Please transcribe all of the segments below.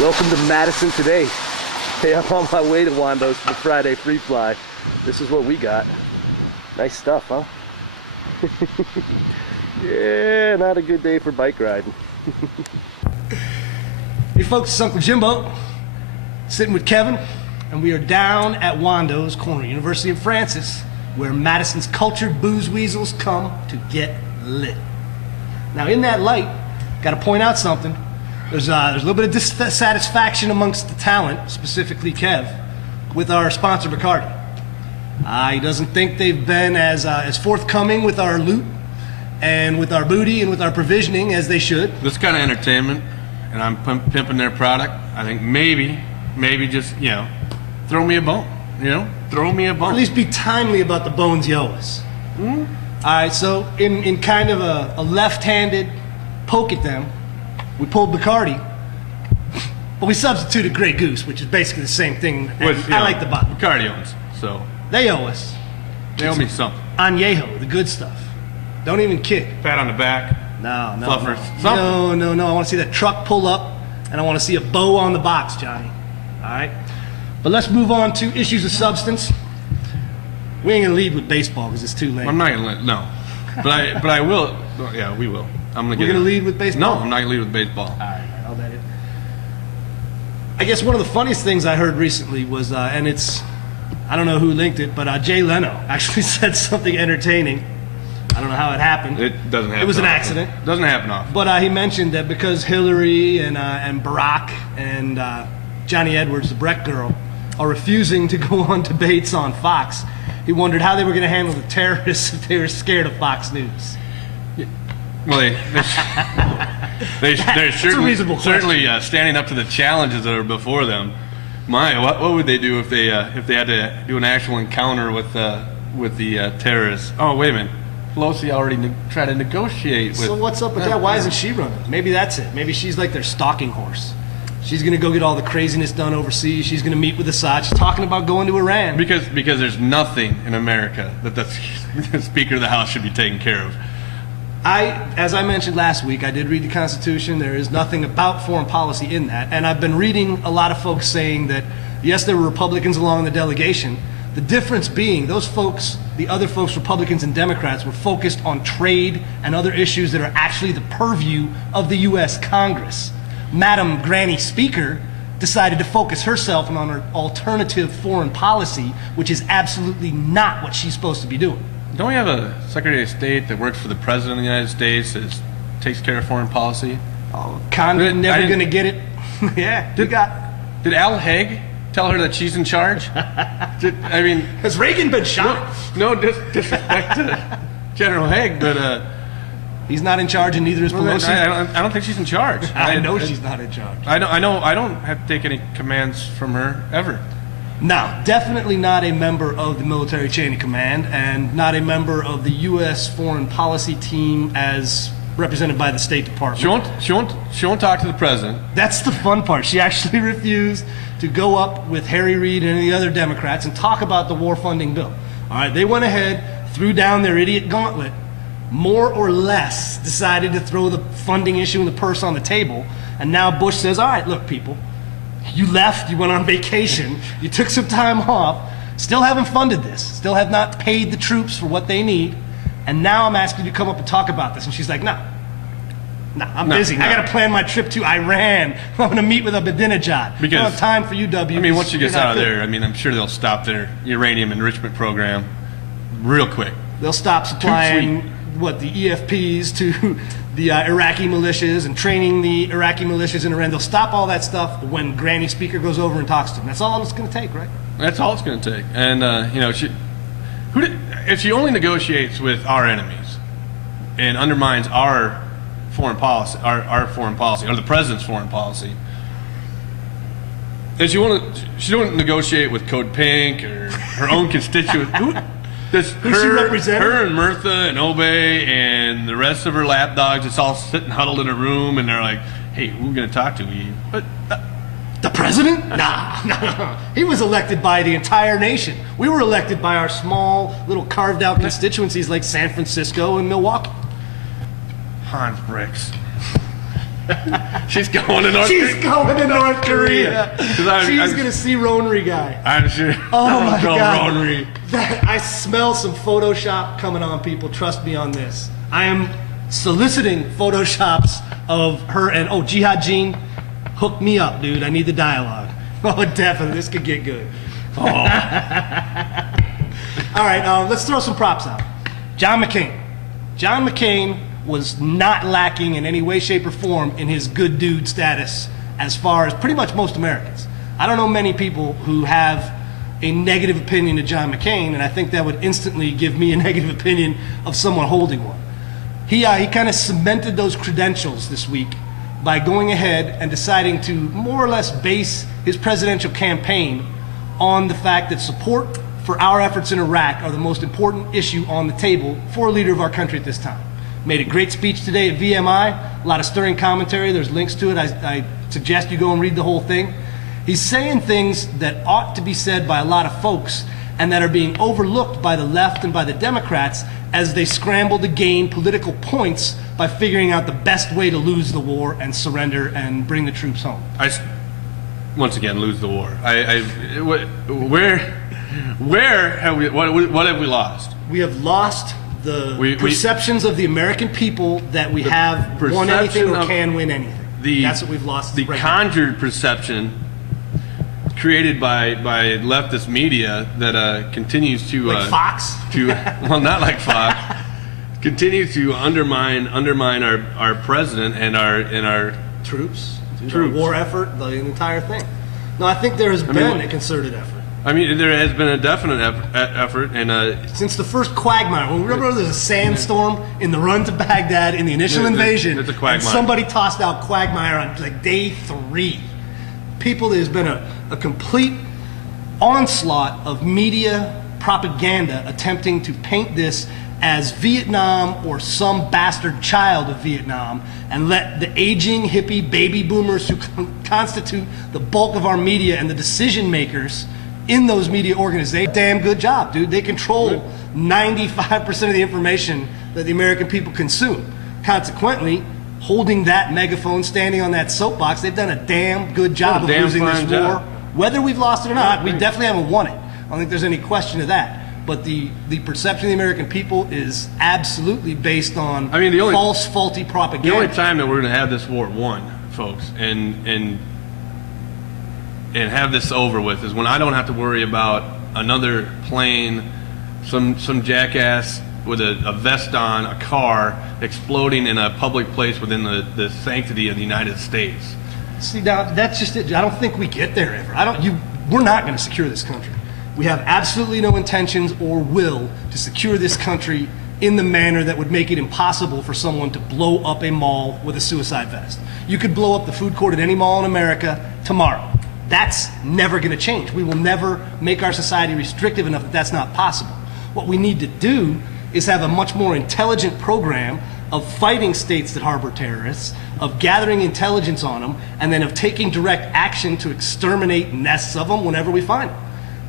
Welcome to Madison today. Hey, I'm on my way to Wando's for the Friday Freefly. This is what we got. Nice stuff, huh? Yeah, not a good day for bike riding. Hey folks, it's Uncle Jimbo, sitting with Kevin, and we are down at Wando's corner, University of Francis, where Madison's cultured booze weasels come to get lit. Now in that light, gotta point out something. There's a little bit of dissatisfaction amongst the talent, specifically Kev, with our sponsor Bacardi. He doesn't think they've been as forthcoming with our loot and with our booty and with our provisioning as they should. This kind of entertainment, and I'm pimping their product, I think maybe just, throw me a bone, throw me a bone. Or at least be timely about the bones you owe us. All right, so in kind of a left-handed poke at them, we pulled Bacardi, but we substituted Grey Goose, which is basically the same thing. I like the bottle. Bacardi owns, so. They owe us. They owe me something. Añejo, the good stuff. Don't even kick. Pat on the back. No. Fluffers. Something. No. I want to see that truck pull up, and I want to see a bow on the box, Johnny. All right? But let's move on to issues of substance. We ain't going to lead with baseball because it's too late. I'm not going to no. But I will. Yeah, we will. We're going to lead with baseball? No, I'm not going to lead with baseball. All right, I'll let it. I guess one of the funniest things I heard recently was, and it's, I don't know who linked it, but Jay Leno actually said something entertaining. I don't know how it happened. It doesn't happen. It was an often. accident. Doesn't happen often. But he mentioned that because Hillary and Barack and Johnny Edwards, the Breck girl, are refusing to go on debates on Fox, he wondered how they were going to handle the terrorists if they were scared of Fox News. Well, they're certainly standing up to the challenges that are before them. What would they do if they had to do an actual encounter with the terrorists? Oh, wait a minute. Pelosi already tried to negotiate with... So what's up with that? Why isn't she running? Maybe that's it. Maybe she's like their stalking horse. She's going to go get all the craziness done overseas. She's going to meet with Assad. She's talking about going to Iran. Because there's nothing in America that the Speaker of the House should be taking care of. As I mentioned last week, I did read the Constitution. There is nothing about foreign policy in that. And I've been reading a lot of folks saying that, yes, there were Republicans along the delegation. The difference being those folks, the other folks, Republicans and Democrats, were focused on trade and other issues that are actually the purview of the U.S. Congress. Madam Granny Speaker decided to focus herself on her alternative foreign policy, which is absolutely not what she's supposed to be doing. Don't we have a Secretary of State that works for the President of the United States that takes care of foreign policy? Oh, Condon never going to get it. Yeah, did Al Haig tell her that she's in charge? Has Reagan been shot? No disrespect to General Haig, but he's not in charge, and neither is Pelosi. I don't think she's in charge. I know she's not in charge. I don't have to take any commands from her ever. No, definitely not a member of the military chain of command, and not a member of the U.S. foreign policy team as represented by the State Department. She won't talk to the president. That's the fun part. She actually refused to go up with Harry Reid and the other Democrats and talk about the war funding bill. All right, they went ahead, threw down their idiot gauntlet, more or less decided to throw the funding issue and the purse on the table, and now Bush says, all right, look, people, you left, you went on vacation, you took some time off, still haven't funded this, still have not paid the troops for what they need, and now I'm asking you to come up and talk about this. And she's like, no, I'm busy. I got to plan my trip to Iran. I'm going to meet with Ahmadinejad. I don't have time for you, W. Once she gets out of there, I'm sure they'll stop their uranium enrichment program real quick. They'll stop supplying, the EFPs to the Iraqi militias and training the Iraqi militias in Iran. They'll stop all that stuff when Granny Speaker goes over and talks to them. That's all it's going to take, right? That's all it's going to take. And, if she only negotiates with our enemies and undermines our foreign policy, our foreign policy, or the president's foreign policy, and she don't negotiate with Code Pink or her own constituents. Who's she represent? Her and Mirtha and Obey and the rest of her lapdogs, it's all sitting huddled in a room, and they're like, hey, who are we going to talk to? The president? Nah. He was elected by the entire nation. We were elected by our small, little carved-out constituencies like San Francisco and Milwaukee. Hans Bricks. She's going to North She's going to North Korea. She's going to see Ronry guy. I'm sure. Oh my God. Ronry. I smell some Photoshop coming on, people. Trust me on this. I am soliciting Photoshops of her and, Jihad Jean, hook me up, dude. I need the dialogue. Oh, definitely. This could get good. Oh. All right, let's throw some props out. John McCain. John McCain was not lacking in any way, shape, or form in his good dude status as far as pretty much most Americans. I don't know many people who have a negative opinion of John McCain, and I think that would instantly give me a negative opinion of someone holding one. He kind of cemented those credentials this week by going ahead and deciding to more or less base his presidential campaign on the fact that support for our efforts in Iraq are the most important issue on the table for a leader of our country at this time. Made a great speech today at VMI, a lot of stirring commentary. There's links to it. I suggest you go and read the whole thing. He's saying things that ought to be said by a lot of folks and that are being overlooked by the left and by the Democrats as they scramble to gain political points by figuring out the best way to lose the war and surrender and bring the troops home. Once again, lose the war. Where have we? What have we lost? We have lost the perceptions of the American people that we have won anything or can win anything. That's what we've lost. The conjured perception created by leftist media that continues to like Fox. Well, not like Fox. Continues to undermine our president and our troops. Our war effort, the entire thing. No, I think there has been a concerted effort. I mean, there has been a definite effort, and since the first quagmire. Well, remember there was a sandstorm in the run to Baghdad in the initial invasion, it's a quagmire. And somebody tossed out quagmire on like day 3. People, there's been a complete onslaught of media propaganda attempting to paint this as Vietnam or some bastard child of Vietnam, and let the aging hippie baby boomers who constitute the bulk of our media and the decision makers in those media organizations, damn good job, dude. They control 95% of the information that the American people consume. Consequently, holding that megaphone, standing on that soapbox, they've done a damn good job of losing this war. Whether we've lost it or not, we definitely haven't won it. I don't think there's any question of that. But the perception of the American people is absolutely based on false, faulty propaganda. The only time that we're going to have this war won, folks, and have this over with is when I don't have to worry about another plane, some jackass with a vest on, a car exploding in a public place within the sanctity of the United States. See, now that's just it. I don't think we get there ever. We're not going to secure this country. We have absolutely no intentions or will to secure this country in the manner that would make it impossible for someone to blow up a mall with a suicide vest. You could blow up the food court at any mall in America tomorrow. That's never going to change. We will never make our society restrictive enough that that's not possible. What we need to do is have a much more intelligent program of fighting states that harbor terrorists, of gathering intelligence on them, and then of taking direct action to exterminate nests of them whenever we find them.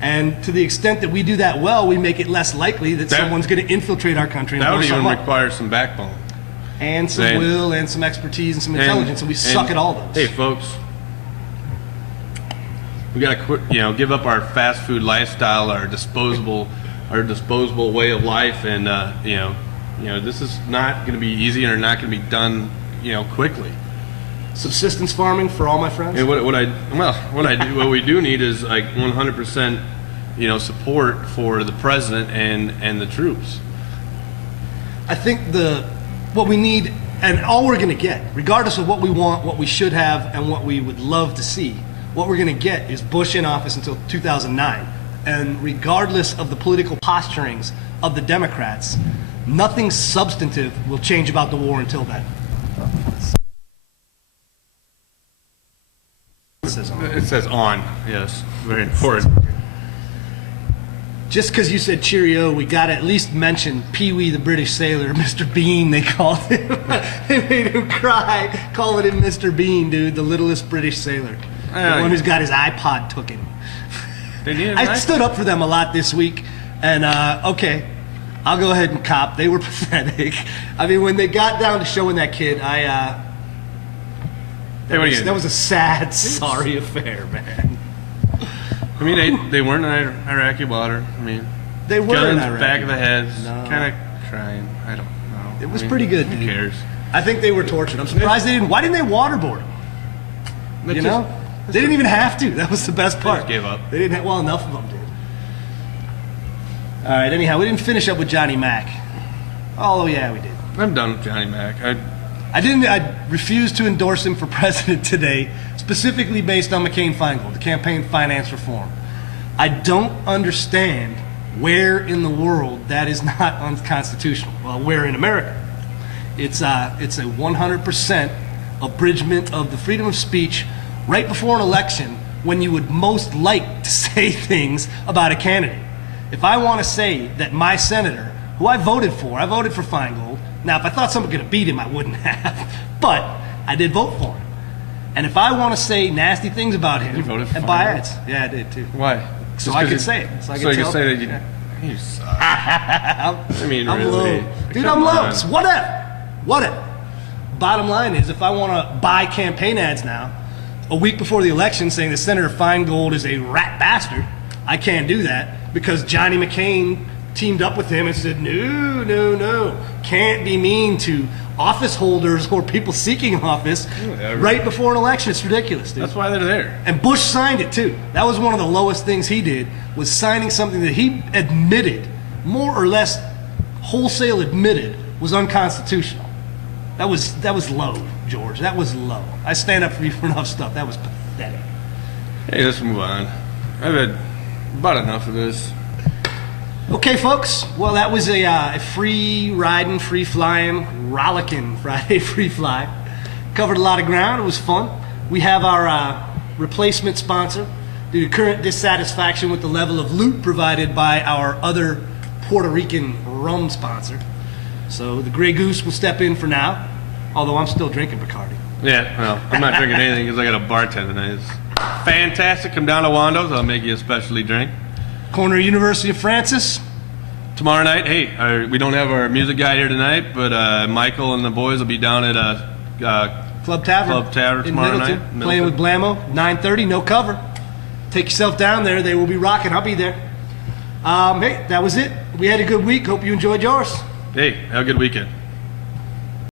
And to the extent that we do that well, we make it less likely that someone's going to infiltrate our country. That would even require some backbone. And some will, and some expertise, and some intelligence, and we suck at all those. Hey, folks, we got to quit, give up our fast food lifestyle, our disposable way of life, and this is not going to be easy, or not going to be done, quickly. Subsistence farming for all my friends. And what we do need is like 100%, support for the president and the troops. I think what we need, and all we're going to get, regardless of what we want, what we should have, and what we would love to see, what we're going to get is Bush in office until 2009. And regardless of the political posturings of the Democrats, nothing substantive will change about the war until then. It says on, yes. Very important. Just because you said cheerio, we got to at least mention Pee-wee the British sailor, Mr. Bean, they called him. They made him cry, calling him Mr. Bean, dude, the littlest British sailor. The one who's got his iPod tooken. I stood up for them a lot this week, and okay, I'll go ahead and cop. They were pathetic. I mean, when they got down to showing that kid, That was a sad, sorry affair, man. I mean, they weren't in Iraqi water. I mean, they were guns, in Iraqi back of the heads, No. kind of crying. I don't know. It was pretty good, Who dude. cares? I think they were tortured. I'm surprised they didn't. Why didn't they waterboard them? That's You know? They didn't even have to. That was the best part. just gave up. They didn't have, well, enough of them did. All right, anyhow, we didn't finish up with Johnny Mac. Oh, yeah, we did. I'm done with Johnny Mac. I refused to endorse him for president today, specifically based on McCain-Feingold, the campaign finance reform. I don't understand where in the world that is not unconstitutional. Well, where in America? It's a 100% abridgment of the freedom of speech right before an election when you would most like to say things about a candidate. If I want to say that my senator, who I voted for Feingold. Now, if I thought someone could have beat him, I wouldn't have. But I did vote for him. And if I want to say nasty things about him, You voted for and buy Feingold? ads, yeah, I did too. Why? So Just I 'cause could you- say it. So I you could can tell say that people, you. yeah. You suck. I mean, I'm really. low. Dude, Come I'm low. on. So whatever. Bottom line is, if I want to buy campaign ads now, a week before the election, saying that Senator Feingold is a rat bastard, I can't do that because Johnny McCain teamed up with him and said, no, can't be mean to office holders or people seeking office Whatever. right before an election. It's ridiculous, dude. That's why they're there. And Bush signed it too. That was one of the lowest things he did, was signing something that he admitted, more or less wholesale admitted, was unconstitutional. That was low, George. That was low. I stand up for you for enough stuff. That was pathetic. Hey, let's move on. I've had about enough of this. Okay, folks. Well, that was a free riding, free flying, rollicking Friday free fly. Covered a lot of ground. It was fun. We have our replacement sponsor due to current dissatisfaction with the level of loot provided by our other Puerto Rican rum sponsor. So the Grey Goose will step in for now, although I'm still drinking Bacardi. Yeah, well, I'm not drinking anything because I got a bartender tonight. It's fantastic. Come down to Wando's. I'll make you a specialty drink. Corner University of Francis. Tomorrow night, hey, we don't have our music guy here tonight, but Michael and the boys will be down at Club Tavern. tomorrow in night. Middleton, playing with Blammo. 9:30, no cover. Take yourself down there. They will be rocking. I'll be there. Hey, that was it. We had a good week. Hope you enjoyed yours. Hey, have a good weekend.